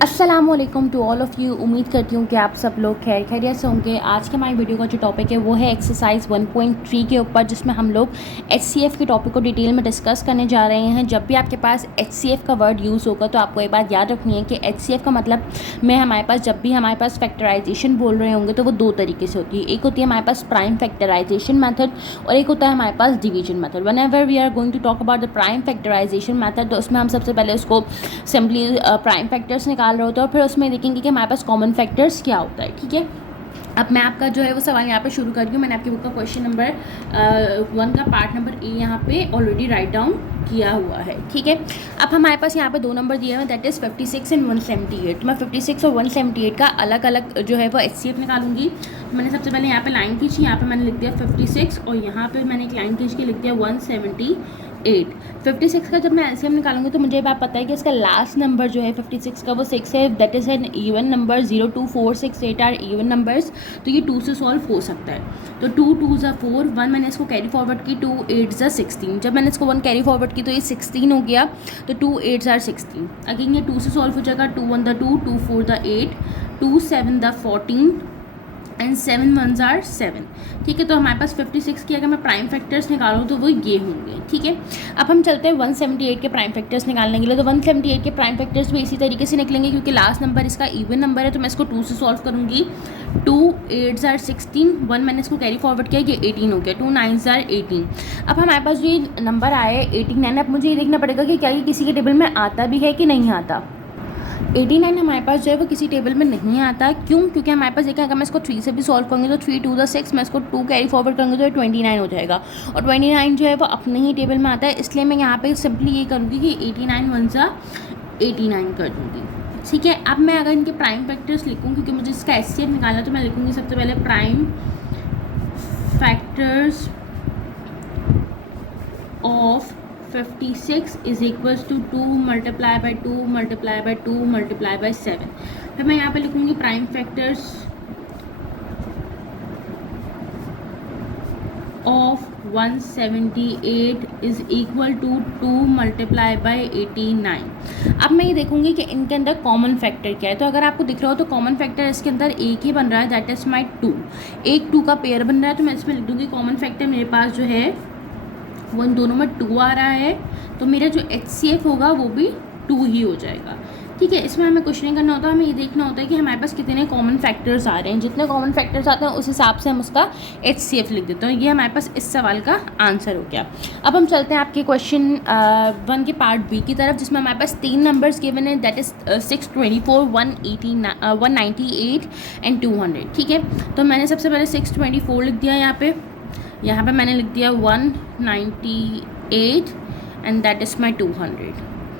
अस्सलामुअलैकुम to all of you. उम्मीद करती हूँ कि आप सब लोग खैरियत से होंगे। आज के हमारी वीडियो का जो टॉपिक है वो है एक्सरसाइज 1.3 के ऊपर, जिसमें हम लोग HCF के टॉपिक को डिटेल में डिस्कस करने जा रहे हैं। जब भी आपके पास HCF का वर्ड यूज़ होगा तो आपको एक बात याद रखनी है कि HCF का मतलब में हमारे पास जब भी हमारे पास फैक्टराइजेशन बोल रहे होंगे तो वो दो तरीके से होती है। एक होती है हमारे पास प्राइम फैक्टराइजेशन मेथड और एक होता है हमारे पास division method. Whenever we are going to talk about the prime factorisation method, तो उसमें हम सबसे पहले उसको सिंपली प्राइम फैक्टर्स निकाल रहे होते हैं और फिर उसमें देखेंगे कि हमारे पास कॉमन फैक्टर्स क्या होता है। ठीक है, अब मैं आपका जो है वो सवाल यहाँ पे शुरू कर रही हूँ। मैंने आपकी बुक का क्वेश्चन नंबर 1 का पार्ट नंबर ए यहाँ पे ऑलरेडी राइट डाउन किया हुआ है। ठीक है, अब हमारे पास यहाँ पे दो नंबर दिए हुए हैं, दैट इज़ 56 एंड 178। तो मैं 56 और 178 का अलग अलग जो है वो HCF निकालूंगी। मैंने सबसे पहले यहाँ पे लाइन खींची, यहाँ पे मैंने लिख दिया 56 और यहाँ पे मैंने एक लाइन खींच के लिख दिया 178। 56 का जब मैं LCM निकालूंगी तो मुझे बात पता है कि इसका लास्ट नंबर जो है 56 का वो 6 है, that is an even number. 0 2 4 6 8 are even numbers, तो ये 2 से सॉल्व हो सकता है। तो 2 2 ज़ा 4, 1 मैंने इसको कैरी फॉरवर्ड की, 2 8 ज़ा 16। जब मैंने इसको 1 कैरी फॉरवर्ड की तो ये 16 हो गया, तो 2 8 ज़ा 16। अगेन ये 2 से सॉल्व हो जाएगा, 2 1 ज़ा 2, 2 4 ज़ा 8, 2 7 ज़ा 14 एंड 7 1 आर 7। ठीक है, तो हमारे पास 56 की अगर मैं प्राइम फैक्टर्स निकालूँ तो वो ये होंगे। ठीक है, अब हम चलते हैं 178 के प्राइम फैक्टर्स निकालने के लिए। तो 178 के प्राइम फैक्टर्स भी इसी तरीके से निकलेंगे, क्योंकि लास्ट नंबर इसका इवन नंबर है तो मैं इसको 2 से सॉल्व करूँगी। 2 8 आर 16, 1 मैंने इसको कैरी फॉरवर्ड किया, ये 18 हो गया, 2 9 आर 18। अब हमारे पास जो ये नंबर आया 89, अब मुझे ये देखना पड़ेगा कि क्या ये किसी के टेबल में आता भी है कि नहीं आता। 89 हमारे पास जो है वो किसी टेबल में नहीं आता। क्यों? क्योंकि हमारे पास देखा, अगर मैं इसको 3 से भी सॉल्व करूँगी तो 3 2 ज़ा 6, मैं इसको 2 कैरी फॉरवर्ड करूँगी तो 29 हो जाएगा, और 29 जो है वो अपने ही टेबल में आता है। इसलिए मैं यहाँ पे सिंपली ये करूँगी कि 89 1 ज़ा 89 कर दूँगी। ठीक है, अब मैं अगर इनके प्राइम फैक्टर्स लिखूँ, क्योंकि मुझे इसका HCF निकालना है, तो मैं लिखूँगी सबसे पहले prime factors of 56 is equals to 2 multiply by 2 multiply by 2 multiply by 7। फिर मैं यहाँ पे लिखूँगी prime factors of 178 is equal to 2 multiply by 89। अब मैं ये देखूँगी कि इनके अंदर कॉमन फैक्टर क्या है। तो अगर आपको दिख रहा हो तो कॉमन फैक्टर इसके अंदर एक ही बन रहा है, दैट इज़ माई 2। एक 2 का पेयर बन रहा है, तो मैं इसमें लिख दूँगी कॉमन फैक्टर मेरे पास जो है वो इन दोनों में 2 आ रहा है, तो मेरा जो HCF होगा वो भी 2 ही हो जाएगा। ठीक है, इसमें हमें कुछ नहीं करना होता, हमें ये देखना होता है कि हमारे पास कितने कॉमन फैक्टर्स आ रहे हैं। जितने कॉमन फैक्टर्स आते हैं उस हिसाब से हम उसका HCF लिख देते हैं। ये हमारे पास इस सवाल का आंसर हो गया। अब हम चलते हैं आपके क्वेश्चन 1 के पार्ट बी की तरफ, जिसमें हमारे पास 3 नंबर्स गिवन है, दैट इज़ 624 198 एंड 200। ठीक है, तो मैंने सबसे पहले 624 लिख दिया, यहाँ पे मैंने लिख दिया 198 एंड दैट इज़ माई 200।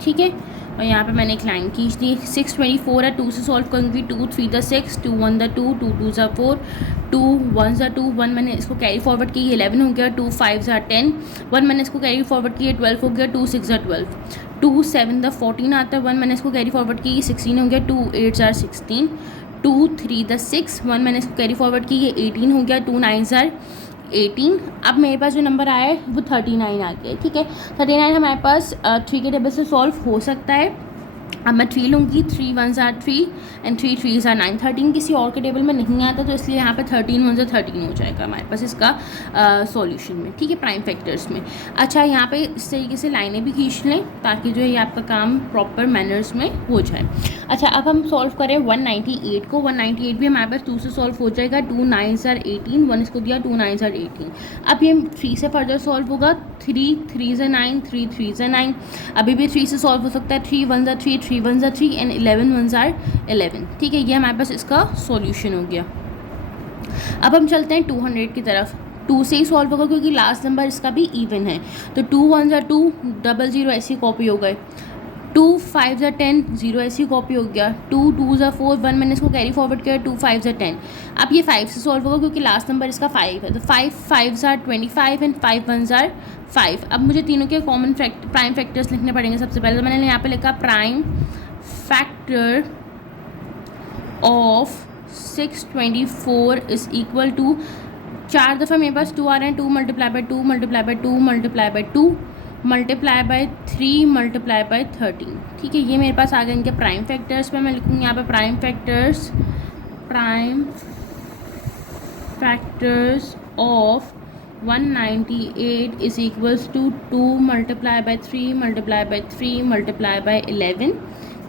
ठीक है, और यहाँ पे मैंने एक लाइन खींच दी। 624 है, 2 से सॉल्व करूँगी, 2 3 ज़ा 6, 2 1 ज़ा 2, 2 2 ज़ा 4, 2 1 ज़ा 2, 1 मैंने इसको कैरी फॉरवर्ड की, 11 हो गया, 2 5 ज़ा 10, 1 मैंने इसको कैरी फॉरवर्ड की, 12 हो गया, 2 6 ज़ा 12, 2 7 ज़ा 14 आता है, 1 मैंने इसको कैरी फॉरवर्ड की, 16 हो गया, 2 8 ज़ा 16, 2 3 ज़ा 6, 1 मैंने इसको कैरी फॉरवर्ड की, ये 18 हो गया, 2 9 ज़ा 18। अब मेरे पास जो नंबर आया है वो 39 आ गया। ठीक है, 39 हमारे पास 3 के टेबल से सॉल्व हो सकता है। अब मैं 3 लूँगी, 3 1 आर 3 एंड 3 3 आर 9। 13 किसी और के टेबल में नहीं आता, तो इसलिए यहाँ पे 13 1 13 हो जाएगा हमारे पास इसका सॉल्यूशन में। ठीक है, प्राइम फैक्टर्स में। अच्छा, यहाँ पे इस तरीके से लाइनें भी खींच लें ताकि जो है ये आपका काम प्रॉपर मैनर्स में हो जाए। अच्छा, अब हम सॉल्व करें 198 को। 198 भी हमारे पास 2 से सॉल्व हो जाएगा, 2 9 आर 18, 1 इसको दिया, 2 9 आर 18। अब ये 3 से फर्दर सॉल्व होगा, 3 3 ज़ा 9, 3 3 ज़ा 9। अभी भी 3 से सॉल्व हो सकता है, 3 1 ज़ा 3, 3 1 ज़ा 3 एंड 11 1 आर 11। ठीक है, ये हमारे पास इसका सॉल्यूशन हो गया। अब हम चलते हैं 200 की तरफ। 2 से ही सॉल्व होगा क्योंकि लास्ट नंबर इसका भी इवन है, तो 2 1 ज़ा 2, 0 0 ऐसी कॉपी हो गए, 2 5 ज़ा 10, 0 ऐसी कॉपी हो गया, 2 2 ज़ा 4, 1 मैंने इसको कैरी फॉरवर्ड किया, 2 5 ज़ा 10। अब ये 5 से सॉल्व होगा क्योंकि लास्ट नंबर इसका 5 है, तो 5 5 ज़ा 25 एंड 5 1 ज़ा 5। अब मुझे तीनों के कॉमन प्राइम फैक्टर्स लिखने पड़ेंगे। सबसे पहले तो मैंने यहाँ पे लिखा prime factor of 624 is equal to, 4 दफ़ा मेरे पास 2 आ रहे हैं, 2 multiply by 2 multiply by 2 multiply by 2, multiply by 3 multiply by 13। ठीक है, ये मेरे पास आ गए इनके प्राइम फैक्टर्स पे। मैं लिखूँगी यहाँ पे prime factors of 198 is equals to 2 multiply by 3 multiply by 3 multiply by 11।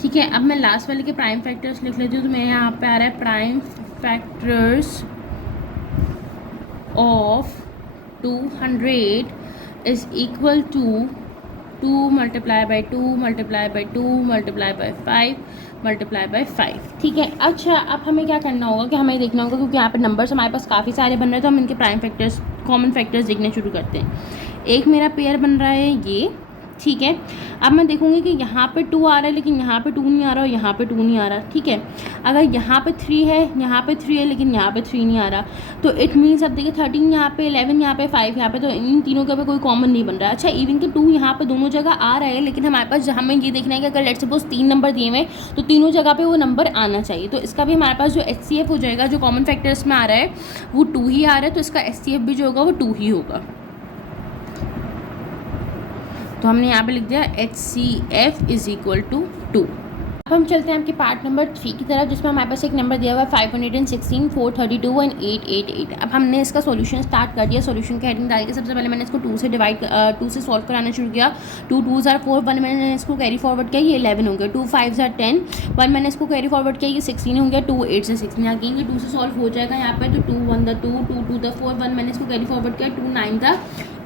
ठीक है, अब मैं लास्ट वाले के प्राइम फैक्टर्स लिख लेती हूँ। तो मेरे यहाँ पे आ रहा है prime factors of 200 is equal to 2 multiply by 2 multiply by 2 multiply by 5 multiply by 5। ठीक है, अच्छा अब हमें क्या करना होगा कि हमें देखना होगा, क्योंकि यहाँ पे नंबर्स हमारे पास काफ़ी सारे बन रहे हैं, तो हम इनके प्राइम फैक्टर्स कॉमन फैक्टर्स देखने शुरू करते हैं। एक मेरा पेयर बन रहा है ये। ठीक है, अब मैं देखूँगी कि यहाँ पे 2 आ रहा है लेकिन यहाँ पे 2 नहीं आ रहा और यहाँ पे 2 नहीं आ रहा। ठीक है, अगर यहाँ पे 3 है, यहाँ पे 3 है लेकिन यहाँ पे 3 नहीं आ रहा, तो इट मीन्स अब देखिए 13 यहाँ पे, 11 यहाँ पे, 5 यहाँ पे, तो इन तीनों के पे कोई कॉमन नहीं बन रहा है। अच्छा, इवन कि 2 यहाँ पे दोनों जगह आ रहा है, लेकिन हमारे पास हमें ये देखना है कि अगर लेट्स सपोज 3 नंबर दिए हुए तो तीनों जगह पे वो नंबर आना चाहिए। तो इसका भी हमारे पास जो HCF हो जाएगा, जो कॉमन फैक्टर्स में आ रहा है वो 2 ही आ रहा है, तो इसका HCF भी जो होगा वो 2 ही होगा। तो हमने यहाँ पे लिख दिया HCF इज इक्वल टू 2। अब हम चलते हैं आपके पार्ट नंबर 3 की तरफ, जिसमें हमारे पास एक नंबर दिया हुआ है 516, 432 एंड 888। अब हमने इसका सॉल्यूशन स्टार्ट कर दिया। सॉल्यूशन की हेडिंग डाल के सबसे पहले मैंने इसको 2 से सॉल्व कराना शुरू किया। 2 2s are 4, 1 मैंने इसको कैरी फॉरवर्ड किया, ये 11 हो गया। 2 5s are 10, 1 मैंने इसको कैरी फॉरवर्ड किया, ये 16 हो गया। 2 8 से 16 अगेन ये 2 से सॉल्व हो जाएगा यहाँ पे। तो 2 1 the 2, 2 2 the 4, 1 मैंने इसको कैरी फॉरवर्ड किया, 2 9 the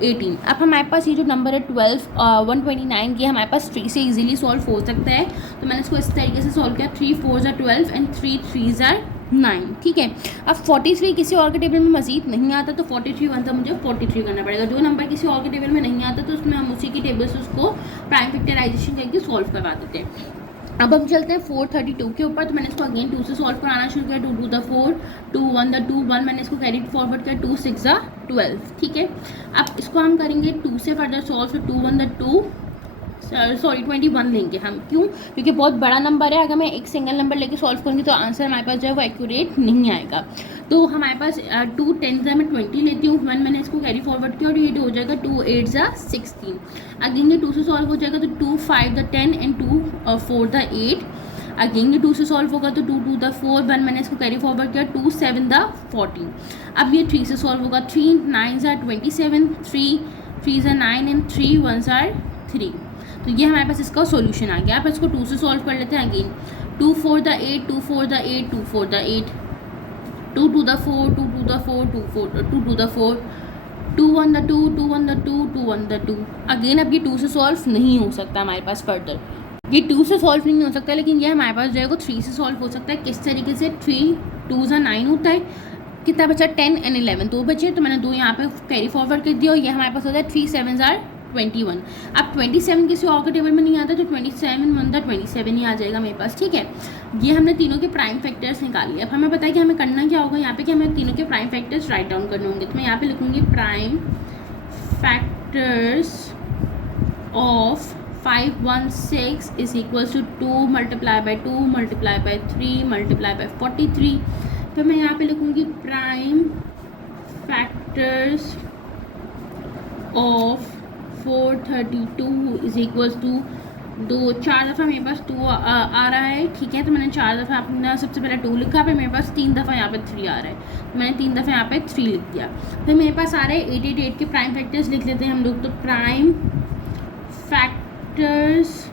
18। अब हमारे पास ये जो नंबर है 129, ये हमारे पास 3 से इजीली सॉल्व हो सकता है। तो मैंने इसको इस तरीके से सॉल्व किया, 3 4s are 12 and 3 3s are 9। ठीक है, अब 43 किसी और के टेबल में मजीद नहीं आता, तो 43 बनता मुझे 43 करना पड़ेगा। जो नंबर किसी और के टेबल में नहीं आता तो उसमें हम उसी की टेबल से उसको प्राइम फैक्टराइजेशन करके सॉल्व करवा देते हैं। अब हम चलते हैं 432 के ऊपर। तो मैंने इसको अगेन 2 से सॉल्व कराना शुरू किया। 2 2 the 4, 2 1 the 2, 1 मैंने इसको कैरी फॉरवर्ड किया, 2 6 the 12। ठीक है, अब इसको हम करेंगे 2 से फर्दर सॉल्व। तो 2 1 the 2, सॉरी 21 लेंगे हम। क्यों? क्योंकि बहुत बड़ा नंबर है, अगर मैं एक सिंगल नंबर लेके सॉल्व करूँगी तो आंसर हमारे पास जो है वो एक्यूरेट नहीं आएगा। तो हमारे पास 2 10 मैं 20 लेती हूँ, 1 मैंने इसको कैरी फॉरवर्ड किया और ये हो जाएगा 2 8 16। अगेन ये 2 से सॉल्व हो जाएगा, तो 2 5 the 10 एंड 2 4 the 8। अगेन ये 2 से सॉल्व होगा, तो 2 2 the 4, 1 मैंने इसको कैरी फॉरवर्ड किया, 2 7 the 14। अब ये 3 से सॉल्व होगा, 3 9s are 27, 3 3s are 9 and 3 1s are 3। तो ये हमारे पास इसका सॉल्यूशन आ गया। आप इसको 2 से सॉल्व कर लेते हैं again. 2 4 the 8, 2 4 the 8, 2 4 the 8, 2 2 the 4, 2 2 the 4, 2 2 the 4, 2 1 the 2, 2 1 the 2, 2 1 the 2। Again अब ये 2 से सॉल्व नहीं हो सकता हमारे पास फर्दर, ये 2 से सॉल्व नहीं हो सकता, लेकिन ये हमारे पास जो है वो 3 से सॉल्व हो सकता है। किस तरीके से? 3 2s are 9 होता है, कितना बचा? 10 एंड 11, 2 बचे, तो मैंने 2 यहाँ पे कैरी फॉरवर्ड कर दिया और ये हमारे पास होता है 3 7s are 21। अब 27 किसी और के टेबल में नहीं आता, तो 27 1 the 27 ही आ जाएगा मेरे पास। ठीक है, ये हमने तीनों के प्राइम फैक्टर्स निकाल लिए। अब हमें पता है कि हमें करना क्या होगा यहाँ पे, कि हमें तीनों के प्राइम फैक्टर्स राइट डाउन करने होंगे। तो मैं यहाँ पे लिखूँगी prime factors of 516 is equals to 2 multiply by 2 multiply by 3 multiply by 43। फिर मैं यहाँ पे लिखूँगी prime factors of 432 is equals to 2, 4 दफ़ा मेरे पास 2 आ रहा है। ठीक है, तो मैंने 4 दफ़ा अपना सबसे पहले 2 लिखा, फिर मेरे पास 3 दफ़ा यहाँ पे 3 आ रहा है, तो मैंने 3 दफ़ा यहाँ पे 3 लिख दिया। फिर मेरे पास आ रहे हैं 888 के प्राइम फैक्टर्स लिख लेते हैं हम लोग। तो prime factors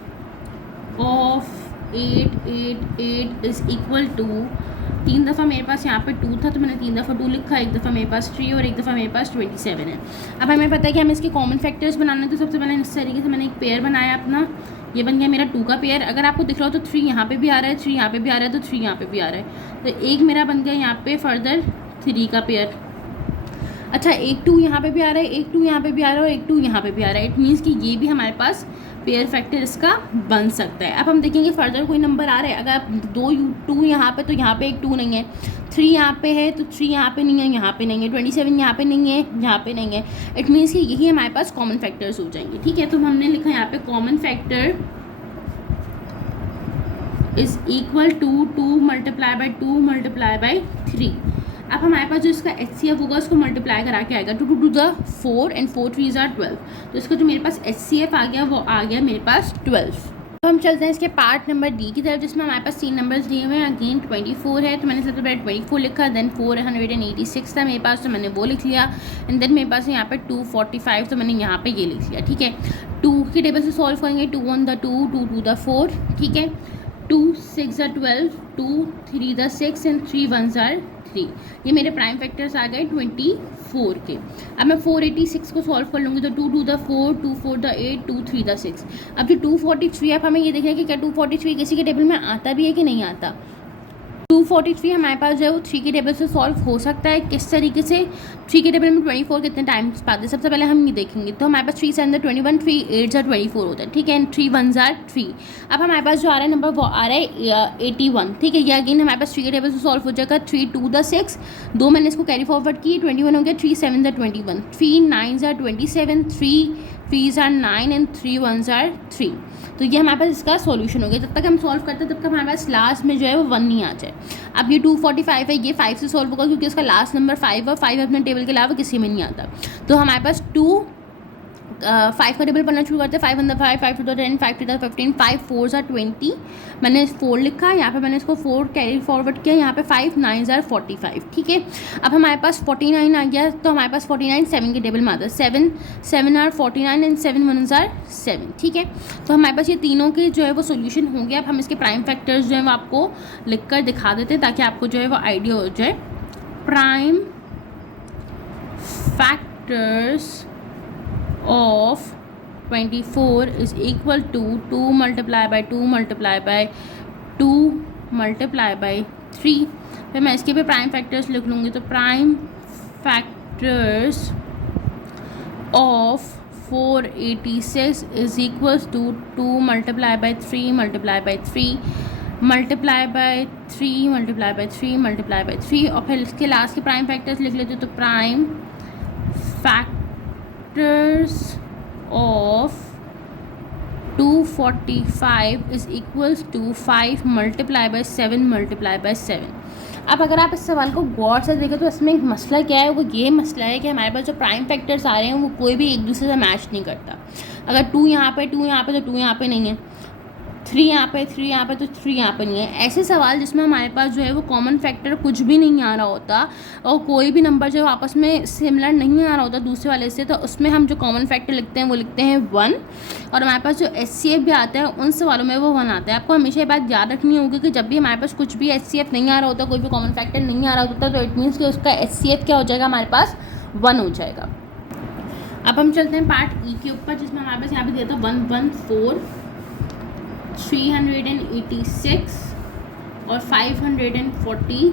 of 888 is equal to, 3 दफ़ा मेरे पास यहाँ पे 2 था, तो मैंने 3 दफ़ा 2 लिखा, एक दफ़ा मेरे पास 3 और एक दफ़ा मेरे पास 27 है। अब हमें पता है कि हमें इसके कॉमन फैक्टर्स बनाना है, तो सबसे पहले इस तरीके से मैंने एक पेयर बनाया अपना, ये बन गया मेरा 2 का पेयर। अगर आपको दिख रहा हो तो 3 यहाँ पे भी आ रहा है, 3 यहाँ पे भी आ रहा है, तो 3 यहाँ पे भी आ रहा है, तो एक मेरा बन गया यहाँ पे फर्दर 3 का पेयर। अच्छा, एक 2 यहाँ पे भी आ रहा है, एक 2 यहाँ पे भी आ रहा है और एक 2 यहाँ पे भी आ रहा है। इट मीन्स कि ये भी हमारे पास पेयर फैक्टर इसका बन सकता है। अब हम देखेंगे फर्दर कोई नंबर आ रहा है, अगर 2 यहाँ पे, तो यहाँ पे एक 2 नहीं है, 3 यहाँ पे है तो 3 यहाँ पे नहीं है, यहाँ पे नहीं है, 27 यहाँ पे नहीं है, यहाँ पे नहीं है। इट मीन्स कि यही हमारे पास कॉमन फैक्टर्स हो जाएंगे। ठीक है, तो हमने लिखा यहाँ पे common factor is equal to 2 multiply by 2 multiply by 3। अब हमारे पास जो इसका HCF होगा उसको मल्टीप्लाई करा के आएगा 2 टू द 4 एंड 4 3 आर 12, तो इसका जो मेरे पास HCF आ गया वो आ गया मेरे पास 12। अब हम चलते हैं इसके पार्ट नंबर डी की तरफ, जिसमें हमारे पास 3 नंबर्स दिए हुए हैं। अगेन 24 है, तो मैंने सबसे पहले 24 लिखा, देन 486 था मेरे पास, तो मैंने वो लिख लिया, एंड देन मेरे पास यहाँ पे 245, तो मैंने यहाँ पे ये लिख लिया। ठीक है, 2 के टेबल से सॉल्व करेंगे, 2 1 द 2, 2 2 द 4, ठीक है, 2 6 द 12, 2 3 द 6 एंड 3 1 आर 3। ये मेरे प्राइम फैक्टर्स आ गए 24 के। अब मैं 486 को सॉल्व कर लूँगी, तो 2 2 द 4, 2 4 द 8, 2 3 द 6। अब जो 243 है, अब हमें ये देखना है कि क्या 243 किसी के टेबल में आता भी है कि नहीं आता। 243 हमारे पास जो है वो 3 के टेबल से सॉल्व हो सकता है। किस तरीके से? 3 के टेबल में 24 कितने टाइम्स पाते हैं, सबसे पहले हम ये देखेंगे। तो हमारे पास 3 7 21, 3 8 24 होता है, ठीक है, एंड 3 1 3। अब हमारे पास जो आ रहा है नंबर वो आ रहा है 81, ठीक है। ये अगेन हमारे पास 3 के टेबल से सॉल्व हो जाएगा। 3 2 द 6, 2 मैंने इसको कैरी फॉरवर्ड की, 21 हो गया, 3 7 द 21, 3 9 27, 3 3 आर 9 एंड 3 1 आर 3। तो ये हमारे पास इसका सॉल्यूशन हो गया। जब तक हम सॉल्व करते हैं तब तक हमारे पास लास्ट में जो है वो 1 नहीं आ जाए। अब ये 245 है, ये 5 से सॉल्व होगा क्योंकि इसका लास्ट नंबर 5 और 5 अपने टेबल के अलावा किसी में नहीं आता। तो हमारे पास 5 का टेबल पढ़ना शुरू करते हैं। 5 1 5, 5 2 10, 5 3 15, 5 4 20, मैंने 4 लिखा, यहाँ पे मैंने इसको 4 कैरी फॉरवर्ड किया, यहाँ पे 5 9 45, ठीक है। अब हमारे पास 49 आ गया, तो हमारे पास 49 7 के टेबल में आता है। 7 7 आर 49 एंड 7 1 आर 7, ठीक है। तो हमारे पास ये तीनों के जो है वो सोल्यूशन होंगे। अब हम इसके प्राइम फैक्टर्स जो है वो आपको लिख कर दिखा देते हैं ताकि आपको जो है वो आइडिया हो जाए। Prime factors of 24 is equal to 2 multiplied by 2 multiplied by 2 multiplied by 3। फिर मैं इसके भी प्राइम फैक्टर्स लिख लूँगी। तो prime factors of 486 is equals to 2 multiplied by 3 multiplied by 3 multiply by 3 multiply by 3 multiply by 3, और फिर इसके लास्ट के प्राइम फैक्टर्स लिख लेते। तो prime factors of 245 is equals to 5 multiply by 7 multiply by 7। अब अगर आप इस सवाल को गौर से देखें तो इसमें एक मसला क्या है, वो ये मसला है कि हमारे पास जो प्राइम फैक्टर्स आ रहे हैं वो कोई भी एक दूसरे से मैच नहीं करता। अगर 2 यहाँ पे 2 यहाँ पे तो 2 यहाँ पे नहीं है, 3 यहाँ पे 3 यहाँ पे तो 3 यहाँ पे नहीं है। ऐसे सवाल जिसमें हमारे पास जो है वो कॉमन फैक्टर कुछ भी नहीं आ रहा होता और कोई भी नंबर जो आपस में सिमिलर नहीं आ रहा होता दूसरे वाले से, तो उसमें हम जो कॉमन फैक्टर लिखते हैं वो लिखते हैं 1, और हमारे पास जो HCF भी आता है उन सवालों में वो 1 आता है। आपको हमेशा ये बात याद रखनी होगी कि जब भी हमारे पास कुछ भी HCF नहीं आ रहा होता, कोई भी कॉमन फैक्टर नहीं आ रहा होता, तो इट मीन्स कि उसका HCF क्या हो जाएगा, हमारे पास 1 हो जाएगा। अब हम चलते हैं पार्ट ई के ऊपर, जिसमें हमारे पास यहाँ पे दिया था 114 386 और 543।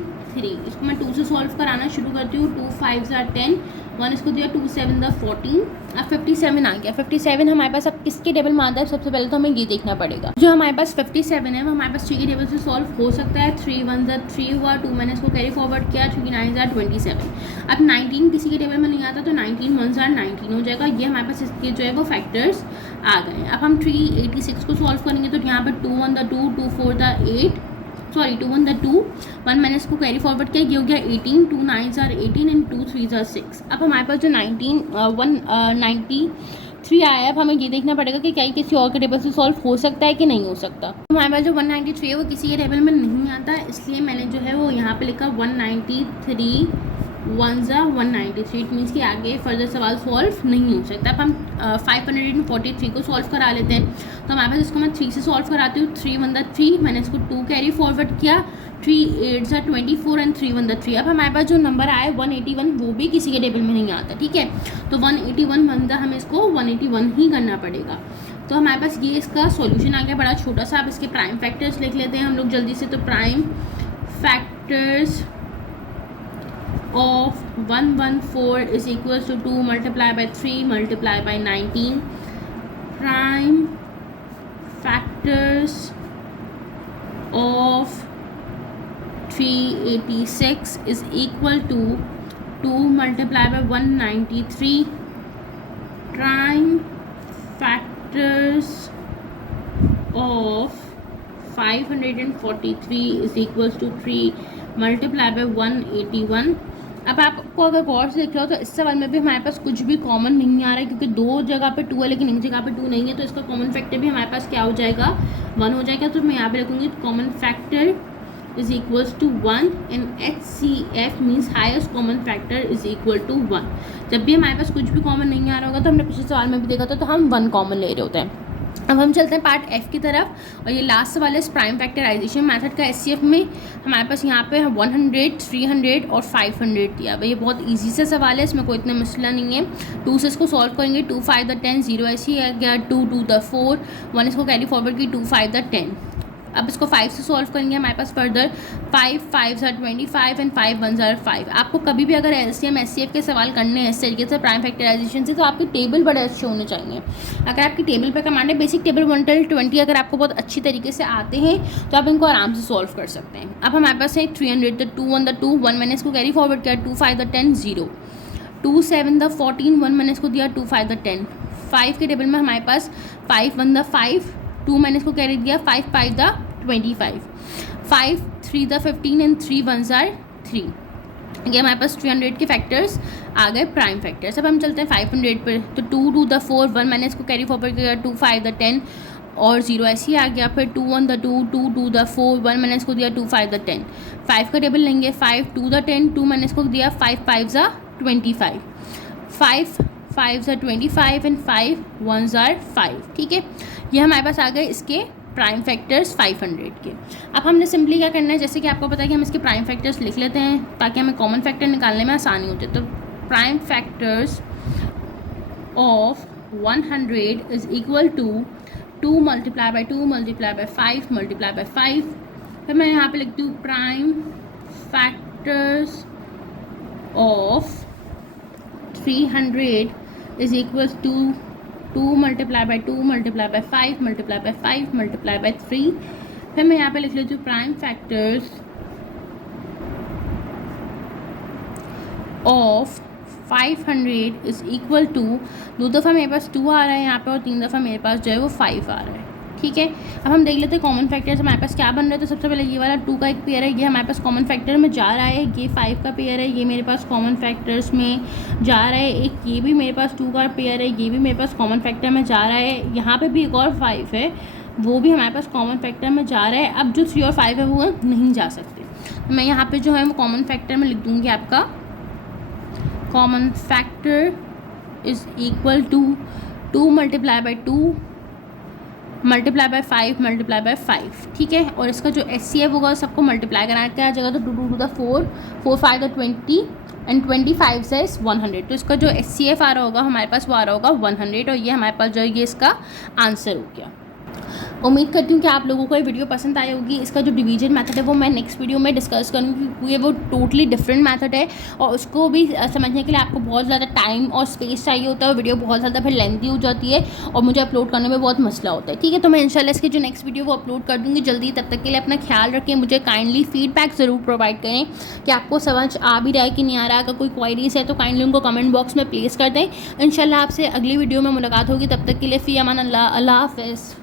इसको मैं 2 से सॉल्व कराना शुरू करती हूँ। 2 5 आर 10, 1 इसको दिया, 2 7 द 14। अब 57 आ गया। 57 हमारे पास अब किसके टेबल में आता है, सबसे पहले तो हमें ये देखना पड़ेगा। जो हमारे पास 57 है वो हमारे पास 3 के टेबल से सॉल्व हो सकता है। 3 1 द 3 हुआ, 2 मैंने इसको कैरी फॉरवर्ड किया, 3 9 आर 27। अब 19 किसी के टेबल में नहीं आता, तो 19 1 आर 19 हो जाएगा। ये हमारे पास इसके जो है वो फैक्टर्स आ गए। अब हम 386 को सॉल्व करेंगे, तो यहाँ पर 2 1 द 2, 2 4 द 8, सॉरी 2 1 द 2, 1 मैंने इसको कैरी फॉरवर्ड किया, ये हो गया 18, 2 9 आर 18 एंड 2 3 आर 6। अब हमारे पास जो 193 आया, अब हमें ये देखना पड़ेगा कि क्या किसी और के टेबल से सॉल्व हो सकता है कि नहीं हो सकता। तो हमारे पास जो 193 है वो किसी के टेबल में नहीं आता, इसलिए मैंने जो है वो यहाँ पे लिखा 193 1 ज़ा 193। इट मीन्स कि आगे फर्दर सवाल सॉल्व नहीं हो सकता। अब हम 543 को सॉल्व करा लेते हैं। तो हमारे पास इसको मैं 3 से सॉल्व कराती हूँ। 3 1 द 3, मैंने इसको 2 कैरी फॉरवर्ड किया, 3 8 ज़ा 24 एंड 3 1 द 3। अब हमारे पास जो नंबर आया 181 वो भी किसी के टेबल में नहीं आता, ठीक है। तो 181 1 हमें इसको 181 ही करना पड़ेगा। तो हमारे पास ये इसका सॉल्यूशन आ गया बड़ा छोटा सा। अब इसके प्राइम फैक्टर्स लिख लेते हैं हम लोग जल्दी से। तो prime factors of 114 is equals to 2 multiplied by 3 multiplied by 19. Prime factors of 386 is equal to 2 multiplied by 193. Prime factors of 543 is equals to 3 multiply bye 181। अब आपको अगर गौर से देख रहे हो तो इस सवाल में भी हमारे पास कुछ भी कॉमन नहीं आ रहा है, क्योंकि दो जगह पे 2 है लेकिन एक जगह पे 2 नहीं है, तो इसका कॉमन फैक्टर भी हमारे पास क्या हो जाएगा, 1 हो जाएगा। तो मैं यहाँ पे लिखूँगी common factor is equals to 1 and HCF means highest common factor is equal to 1। जब भी हमारे पास कुछ भी कॉमन नहीं आ रहा होगा, तो हमने पिछले सवाल में भी देखा था, तो हम 1 कॉमन ले रहे होते हैं। अब हम चलते हैं पार्ट F की तरफ, और ये लास्ट सवाल है प्राइम फैक्टराइजेशन मेथड का। HCF में हमारे पास यहाँ पे 100, 300 और 500 दिया। भाई ये बहुत इजी से सवाल है, इसमें कोई इतना मसला नहीं है। 2 से इसको सॉल्व करेंगे, 2 5 द 10, 0 ऐसे ही आ गया, 2 2 द 4, 1 इसको कैरी फॉरवर्ड की 2 5 द 10। अब इसको 5 से सॉल्व करेंगे, हमारे पास फर्दर 5 5 are 25 एंड 5 1 are 5। आपको कभी भी अगर LCM SCF के सवाल करने हैं इस तरीके से प्राइम फैक्टराइजेशन से, तो आपके टेबल बड़े अच्छे होने चाहिए। अगर आपकी टेबल पे कमांड है, बेसिक टेबल 1 till 20 अगर आपको बहुत अच्छी तरीके से आते हैं, तो आप इनको आराम से सॉल्व कर सकते हैं। अब हमारे पास है 300 द 2 1 द 2, 1 मैंने इसको कैरी फॉरवर्ड किया, 2 5 द 10, 0, 2 7 द 14, 1 मैंने इसको दिया, 2 5 द 10। 5 के टेबल में हमारे पास 5 1 द 5, 2 मैंने इसको कैरी दिया, 5 5 the 25, 5 3 the 15 and 3 1s are 3। ये हमारे पास 300 के फैक्टर्स आ गए प्राइम फैक्टर्स। अब हम चलते हैं 500 पर, तो 2 2 द 4, 1 मैंने इसको कैरी फॉरवर्ड किया, 2 5 द 10 और 0 ऐसे ही आ गया। फिर 2 1 द 2, 2 2 द 4, 1 मैंने इसको दिया, 2 5 द 10। 5 का टेबल लेंगे, 5 2 द 10, 2 मैंने इसको दिया, 5 5s are 25, 5 5s are 25 and 5 1s are 5। ठीक है, ये हमारे पास आ गए इसके प्राइम फैक्टर्स 500 के। अब हमने सिंपली क्या करना है, जैसे कि आपको पता है कि हम इसके प्राइम फैक्टर्स लिख लेते हैं ताकि हमें कॉमन फैक्टर निकालने में आसानी हो जाए। तो prime factors of 100 is equal to 2 multiply by 2 multiply by 5 multiply by 5। फिर मैं यहाँ पे लिखती हूँ prime factors of 300 is equal to 2 multiply by 2 multiply by 5 multiply by 5 multiply by 3। फिर मैं यहाँ पे लिख लेती हूँ prime factors of 500 is equal to, 2 दफ़ा मेरे पास 2 आ रहा है यहाँ पे, और 3 दफ़ा मेरे पास जो है वो 5 आ रहा है। ठीक है, अब हम देख लेते हैं कॉमन फैक्टर्स हमारे पास क्या बन रहा है। तो सबसे पहले ये वाला 2 का एक पेयर है, ये हमारे पास कॉमन फैक्टर में जा रहा है। ये 5 का पेयर है, ये मेरे पास कॉमन फैक्टर्स में जा रहा है। एक ये भी मेरे पास 2 का पेयर है, ये भी मेरे पास कॉमन फैक्टर में जा रहा है। यहाँ पे भी एक और 5 है, वो भी हमारे पास कॉमन फैक्टर में जा रहा है। अब जो 3 और 5 है वो नहीं जा सकते, तो मैं यहाँ पर जो है वो कॉमन फैक्टर में लिख दूँगी आपका common factor is equal to 2 multiply by 2 multiply by 5 multiply by 5। ठीक है, और इसका जो HCF होगा सबको मल्टीप्लाई कराना क्या आ जाएगा, तो 2 2 द 4, 4 5 द 20 एंड 25 से 100। तो इसका जो HCF आ रहा होगा हमारे पास वो आ रहा होगा 100, और ये हमारे पास जो ये इसका आंसर हो गया। उम्मीद करती हूँ कि आप लोगों को ये वीडियो पसंद आई होगी। इसका जो डिवीजन मेथड है वो मैं नेक्स्ट वीडियो में डिस्कस करूँगी, क्योंकि वो टोटली डिफरेंट मेथड है, और उसको भी समझने के लिए आपको बहुत ज़्यादा टाइम और स्पेस चाहिए होता है। वीडियो बहुत ज़्यादा फिर लेंथी हो जाती है और मुझे अपलोड करने में बहुत मसला होता है। ठीक है, तो मैं इंशाल्लाह इसकी जो नेक्स्ट वीडियो वो अपलोड कर दूँगी जल्दी। तब तक के लिए अपना ख्याल रखें, मुझे काइंडली फीडबैक ज़रूर प्रोवाइड करें कि आपको समझ आ भी रहा है कि नहीं आ रहा है। अगर कोई क्वायरीज है तो काइंडली उनको कमेंट बॉक्स में प्लेस कर दें। इंशाल्लाह आपसे अगली वीडियो में मुलाकात होगी, तब तक के लिए फ़ी अमान अल्लाह, अल्लाह हाफ़िज़।